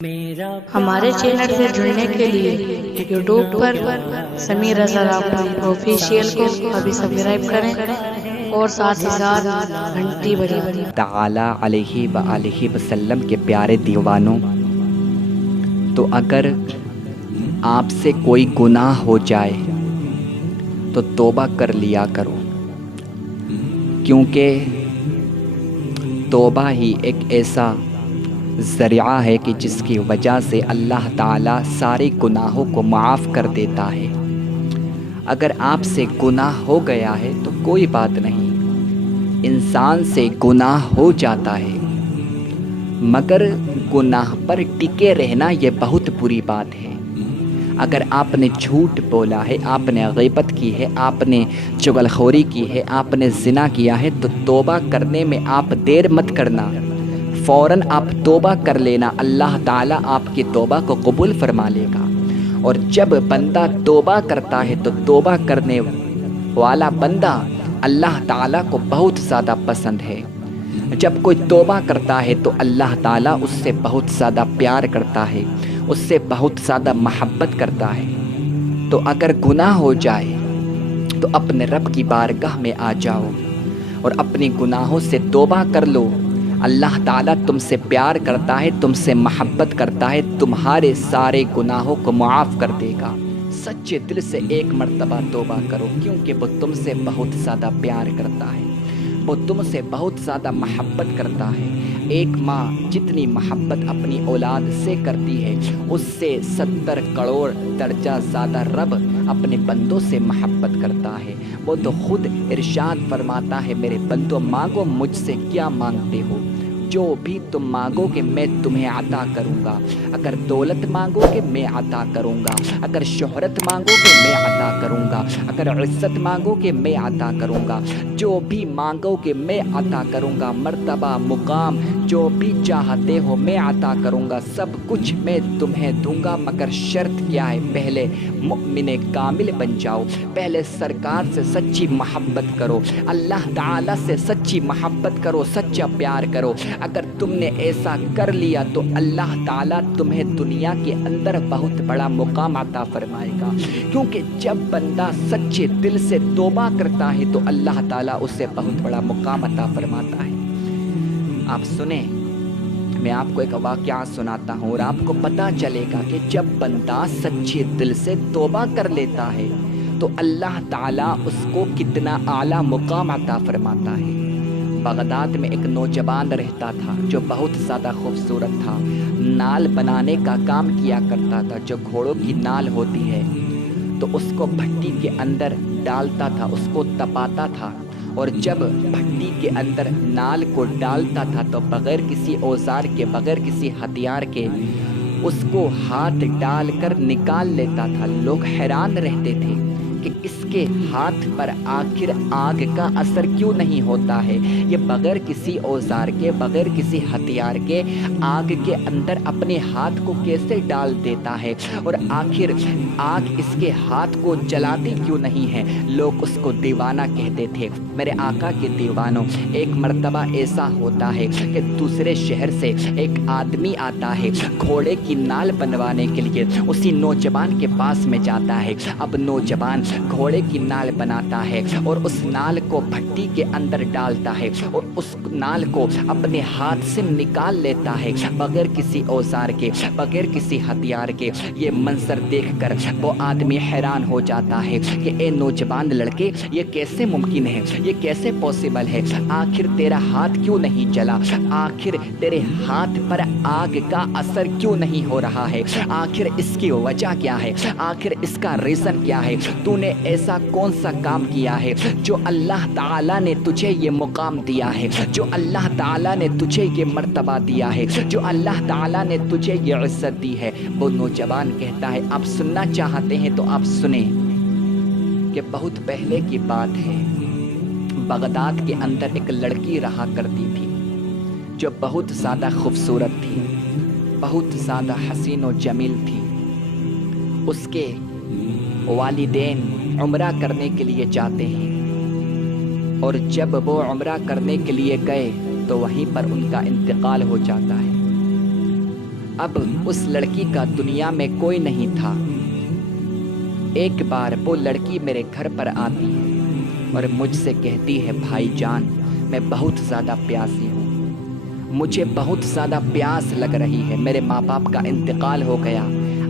ہمارے چینل سے جڑنے کے لیے یوٹیوب پر سمیر رضا راپوری آفیشیل کو ابھی سبسکرائب کریں اور ساتھ ہی ساتھ گھنٹی بجائیں۔ تعالی علیہ وآلہ وسلم کے پیارے دیوانوں، تو اگر آپ سے کوئی گناہ ہو جائے تو توبہ کر لیا کرو، کیونکہ توبہ ہی ایک ایسا ذریعہ ہے کہ جس کی وجہ سے اللہ تعالیٰ سارے گناہوں کو معاف کر دیتا ہے۔ اگر آپ سے گناہ ہو گیا ہے تو کوئی بات نہیں، انسان سے گناہ ہو جاتا ہے، مگر گناہ پر ٹکے رہنا یہ بہت بری بات ہے۔ اگر آپ نے جھوٹ بولا ہے، آپ نے غیبت کی ہے، آپ نے چغلخوری کی ہے، آپ نے زنا کیا ہے، تو توبہ کرنے میں آپ دیر مت کرنا، فوراً آپ توبہ کر لینا، اللہ تعالیٰ آپ کی توبہ کو قبول فرما لے گا۔ اور جب بندہ توبہ کرتا ہے تو توبہ کرنے والا بندہ اللہ تعالیٰ کو بہت زیادہ پسند ہے۔ جب کوئی توبہ کرتا ہے تو اللہ تعالیٰ اس سے بہت زیادہ پیار کرتا ہے، اس سے بہت زیادہ محبت کرتا ہے۔ تو اگر گناہ ہو جائے تو اپنے رب کی بارگاہ میں آ جاؤ اور اپنے گناہوں سے توبہ کر لو۔ اللہ تعالیٰ تم سے پیار کرتا ہے، تم سے محبت کرتا ہے، تمہارے سارے گناہوں کو معاف کر دے گا۔ سچے دل سے ایک مرتبہ توبہ کرو، کیونکہ وہ تم سے بہت زیادہ پیار کرتا ہے، وہ تم سے بہت زیادہ محبت کرتا ہے۔ ایک ماں جتنی محبت اپنی اولاد سے کرتی ہے، اس سے 70 کروڑ درجہ زیادہ رب اپنے بندوں سے محبت کرتا ہے۔ وہ تو خود ارشاد فرماتا ہے، میرے بندوں مانگو مجھ سے کیا مانگتے ہو، جو بھی تم مانگو گے میں تمہیں عطا کروں گا۔ اگر دولت مانگو گے میں عطا کروں گا، اگر شہرت مانگو گے میں عطا کروں گا، اگر عزت مانگو گے میں عطا کروں گا، جو بھی مانگو گے میں عطا کروں گا، مرتبہ مقام جو بھی چاہتے ہو میں عطا کروں گا، سب کچھ میں تمہیں دوں گا، مگر شرط کیا ہے؟ پہلے مؤمن کامل بن جاؤ، پہلے سرکار سے سچی محبت کرو، اللہ تعالیٰ سے سچی محبت کرو، سچا پیار کرو۔ اگر تم نے ایسا کر لیا تو اللہ تعالیٰ تمہیں دنیا کے اندر بہت بڑا مقام عطا فرمائے گا، کیونکہ جب بندہ سچے دل سے توبہ کرتا ہے تو اللہ تعالیٰ اسے بہت بڑا مقام عطا فرماتا ہے۔ آپ سنیں، میں آپ کو ایک واقعہ سناتا ہوں اور آپ کو پتہ چلے گا کہ جب بندہ سچے دل سے توبہ کر لیتا ہے تو اللہ تعالیٰ اس کو کتنا اعلیٰ مقام عطا فرماتا ہے۔ بغداد میں ایک نوجوان رہتا تھا جو بہت زیادہ خوبصورت تھا، نال بنانے کا کام کیا کرتا تھا۔ جو گھوڑوں کی نال ہوتی ہے تو اس کو بھٹی کے اندر ڈالتا تھا، اس کو تپاتا تھا، اور جب بھٹی کے اندر نال کو ڈالتا تھا تو بغیر کسی اوزار کے، بغیر کسی ہتھیار کے اس کو ہاتھ ڈال کر نکال لیتا تھا۔ لوگ حیران رہتے تھے کہ اس کے ہاتھ پر آخر آگ کا اثر کیوں نہیں ہوتا ہے؟ یہ بغیر کسی اوزار کے، بغیر کسی ہتھیار کے آگ کے اندر اپنے ہاتھ کو کیسے ڈال دیتا ہے، اور آخر آگ اس کے ہاتھ کو جلاتی کیوں نہیں ہے؟ لوگ اس کو دیوانہ کہتے تھے۔ میرے آقا کے دیوانوں، ایک مرتبہ ایسا ہوتا ہے کہ دوسرے شہر سے ایک آدمی آتا ہے گھوڑے کی نال بنوانے کے لیے، اسی نوجوان کے پاس میں جاتا ہے۔ اب نوجوان گھوڑے کی نال بناتا ہے اور اس نال کو بھٹی کے اندر ڈالتا ہے اور اس نال کو اپنے ہاتھ سے نکال لیتا ہے بغیر کسی اوزار کے، بغیر کسی ہتھیار کے۔ یہ منظر دیکھ کر وہ آدمی حیران ہو جاتا ہے کہ اے نوجوان لڑکے، یہ کیسے ممکن ہے، یہ کیسے پاسبل ہے؟ آخر تیرا ہاتھ کیوں نہیں جلا؟ آخر تیرے ہاتھ پر آگ کا اثر کیوں نہیں ہو رہا ہے؟ آخر اس کی وجہ کیا ہے؟ آخر اس کا ریزن کیا ہے؟ تو نے ایسا کون سا کام کیا ہے جو اللہ تعالیٰ نے تجھے یہ مقام دیا ہے، جو اللہ تعالیٰ نے تجھے یہ مرتبہ دیا ہے، جو اللہ تعالیٰ نے تجھے یہ عزت دی ہے؟ وہ نوجوان کہتا ہے، آپ سننا چاہتے ہیں تو آپ سنیں کہ بہت پہلے کی بات ہے، بغداد کے اندر ایک لڑکی رہا کرتی تھی جو بہت زیادہ خوبصورت تھی، بہت زیادہ حسین و جمیل تھی۔ اس کے والدین عمرہ کرنے کے لیے جاتے ہیں، اور جب وہ عمرہ کرنے کے لیے گئے تو وہیں پر ان کا انتقال ہو جاتا ہے۔ اب اس لڑکی کا دنیا میں کوئی نہیں تھا۔ ایک بار وہ لڑکی میرے گھر پر آتی ہے اور مجھ سے کہتی ہے بھائی جان میں بہت زیادہ پیاسی ہوں، مجھے بہت زیادہ پیاس لگ رہی ہے، میرے ماں باپ کا انتقال ہو گیا،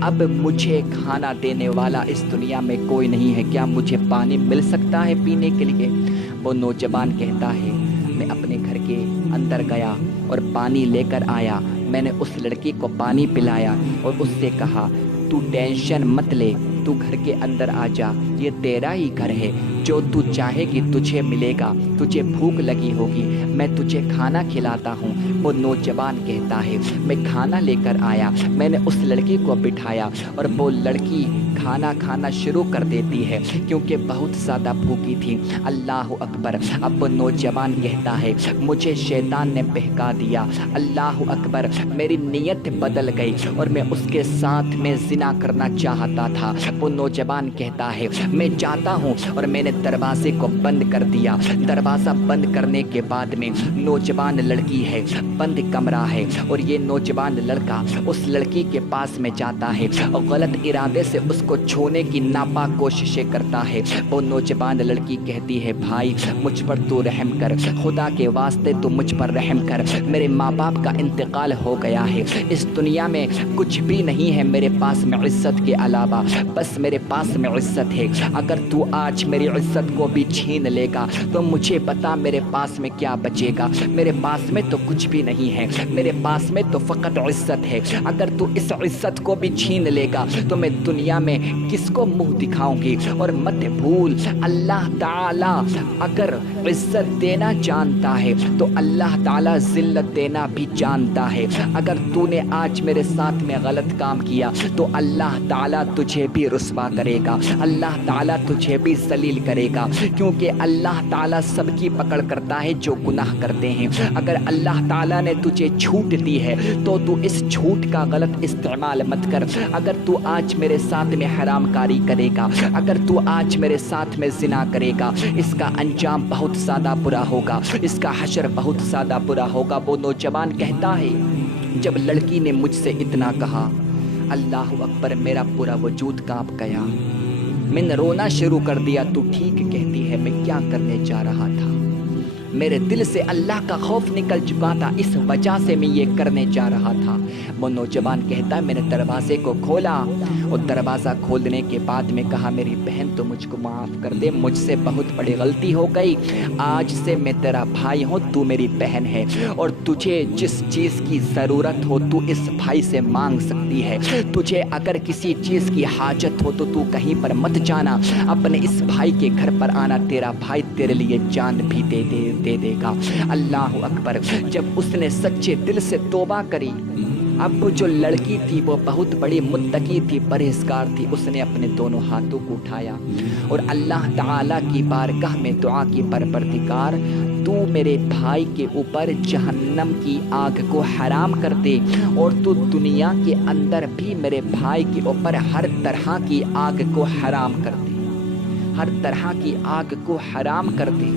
اب مجھے کھانا دینے والا اس دنیا میں کوئی نہیں ہے، کیا مجھے پانی مل سکتا ہے پینے کے لیے؟ وہ نوجوان کہتا ہے میں اپنے گھر کے اندر گیا اور پانی لے کر آیا، میں نے اس لڑکی کو پانی پلایا اور اس سے کہا تو ٹینشن مت لے، تو گھر کے اندر آ جا، یہ تیرا ہی گھر ہے، جو تو چاہے گی تجھے ملے گا، تجھے بھوک لگی ہوگی میں تجھے کھانا کھلاتا ہوں۔ وہ نوجوان کہتا ہے میں کھانا لے کر آیا، میں نے اس لڑکی کو بٹھایا اور وہ لڑکی کھانا کھانا شروع کر دیتی ہے کیونکہ بہت زیادہ بھوکی تھی۔ اللہ اکبر۔ اب وہ نوجوان کہتا ہے مجھے شیطان نے بہکا دیا، اللہ اکبر، میری نیت بدل گئی اور میں اس کے ساتھ میں زنا کرنا چاہتا تھا۔ وہ نوجوان کہتا ہے میں جاتا ہوں اور میں نے دروازے کو بند کر دیا۔ دروازہ بند کرنے کے بعد میں نوجوان لڑکی ہے، بند کمرہ ہے اور یہ نوجوان لڑکا اس لڑکی کے پاس میں جاتا ہے اور غلط ارادے سے اس کو چھونے کی ناپاک کوششیں کرتا ہے۔ وہ نوجوان لڑکی کہتی ہے بھائی مجھ پر تو رحم کر، خدا کے واسطے تو مجھ پر رحم کر، میرے ماں باپ کا انتقال ہو گیا ہے، اس دنیا میں کچھ بھی نہیں ہے میرے پاس میں عزت کے علاوہ، بس میرے پاس میں عزت ہے، اگر تو آج میری عزت کو بھی چھین لے گا تو مجھے بتا میرے پاس میں کیا بچے گا؟ میرے پاس میں تو کچھ بھی نہیں ہے، میرے پاس میں تو فقط عزت ہے، اگر تو اس عزت کو بھی چھین لے گا تو میں دنیا میں کس کو منہ دکھاؤں گی؟ اور مت بھول اللہ تعالیٰ اگر عزت دینا جانتا ہے تو اللہ تعالیٰ ذلت دینا بھی جانتا ہے۔ اگر تو نے آج میرے ساتھ میں غلط کام کیا تو اللہ تعالیٰ تجھے بھی رسوا کرے گا، اللہ تعالیٰ تجھے بھی ذلیل کرے گا، کیونکہ اللہ تعالیٰ سب کی پکڑ کرتا ہے جو گناہ کرتے ہیں۔ اگر اللہ تعالیٰ نے تجھے چھوٹ دی ہے تو تو اس چھوٹ کا غلط استعمال مت کر۔ اگر تو آج میرے ساتھ میں حرام کاری کرے گا، اگر تو آج میرے ساتھ میں زنا کرے گا، اس کا انجام بہت زیادہ برا ہوگا، اس کا حشر بہت زیادہ برا ہوگا۔ وہ نوجوان کہتا ہے جب لڑکی نے مجھ سے اتنا کہا اللہ اکبر میرا پورا وجود کانپ گیا، میں نے رونا شروع کر دیا۔ تو ٹھیک کہتی ہے، میں کیا کرنے جا رہا تھا؟ میرے دل سے اللہ کا خوف نکل چکا تھا، اس وجہ سے میں یہ کرنے جا رہا تھا۔ وہ نوجوان کہتا ہے میں نے دروازے کو کھولا اور دروازہ کھولنے کے بعد میں کہا میری بہن تو مجھ کو معاف کر دے، مجھ سے بہت بڑی غلطی ہو گئی، آج سے میں تیرا بھائی ہوں، تو میری بہن ہے اور تجھے جس چیز کی ضرورت ہو تو اس بھائی سے مانگ سکتی ہے، تجھے اگر کسی چیز کی حاجت ہو تو کہیں پر مت جانا، اپنے اس بھائی کے گھر پر آنا، تیرا بھائی تیرے لیے جان بھی دے دے گا۔ اللہ اکبر۔ جب اس نے سچے دل سے توبہ کری، اب جو لڑکی تھی وہ بہت بڑی متقی تھی، پرہیزگار تھی، اس نے اپنے دونوں ہاتھوں کو اٹھایا اور اللہ تعالیٰ کی بارگاہ میں دعا کی پروردگار تو میرے بھائی کے اوپر جہنم کی آگ کو حرام کر دے اور تو دنیا کے اندر بھی میرے بھائی کے اوپر ہر طرح کی آگ کو حرام کر دے، ہر طرح کی آگ کو حرام کر دے۔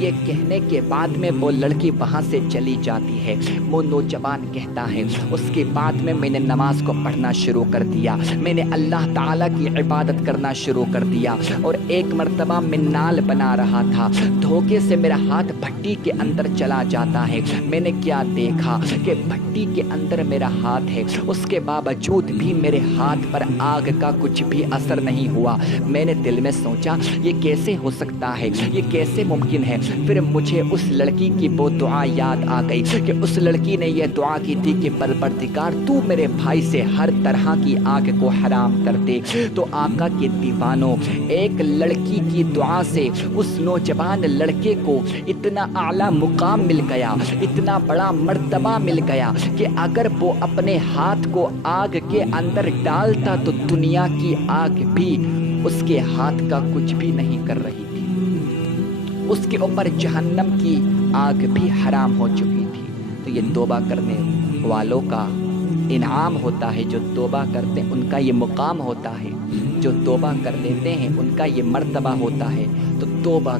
یہ کہنے کے بعد میں وہ لڑکی وہاں سے چلی جاتی ہے۔ وہ نوجوان کہتا ہے اس کے بعد میں نے نماز کو پڑھنا شروع کر دیا، میں نے اللہ تعالیٰ کی عبادت کرنا شروع کر دیا اور ایک مرتبہ میں نال بنا رہا تھا، دھوکے سے میرا ہاتھ بھٹی کے اندر چلا جاتا ہے، میں نے کیا دیکھا کہ بھٹی کے اندر میرا ہاتھ ہے، اس کے باوجود بھی میرے ہاتھ پر آگ کا کچھ بھی اثر نہیں ہوا۔ میں نے دل میں سوچا یہ کیسے ہو سکتا ہے، یہ کیسے ممکن ہے؟ پھر مجھے اس لڑکی کی وہ دعا یاد آ گئی کہ اس لڑکی نے یہ دعا کی تھی کہ پروردگار تو میرے بھائی سے ہر طرح کی آگ کو حرام کر دے۔ تو آقا کے دیوانوں، ایک لڑکی کی دعا سے اس نوجوان لڑکے کو اتنا اعلیٰ مقام مل گیا، اتنا بڑا مرتبہ مل گیا کہ اگر وہ اپنے ہاتھ کو آگ کے اندر ڈالتا تو دنیا کی آگ بھی اس کے ہاتھ کا کچھ بھی نہیں کر رہی تھی، اس کے اوپر جہنم کی آگ بھی حرام ہو چکی تھی۔ تو یہ توبہ کرنے والوں کا انعام ہوتا ہے، جو توبہ کرتے ہیں ان کا یہ مقام ہوتا ہے، جو توبہ کر لیتے ہیں ان کا یہ مرتبہ ہوتا ہے۔ تو توبہ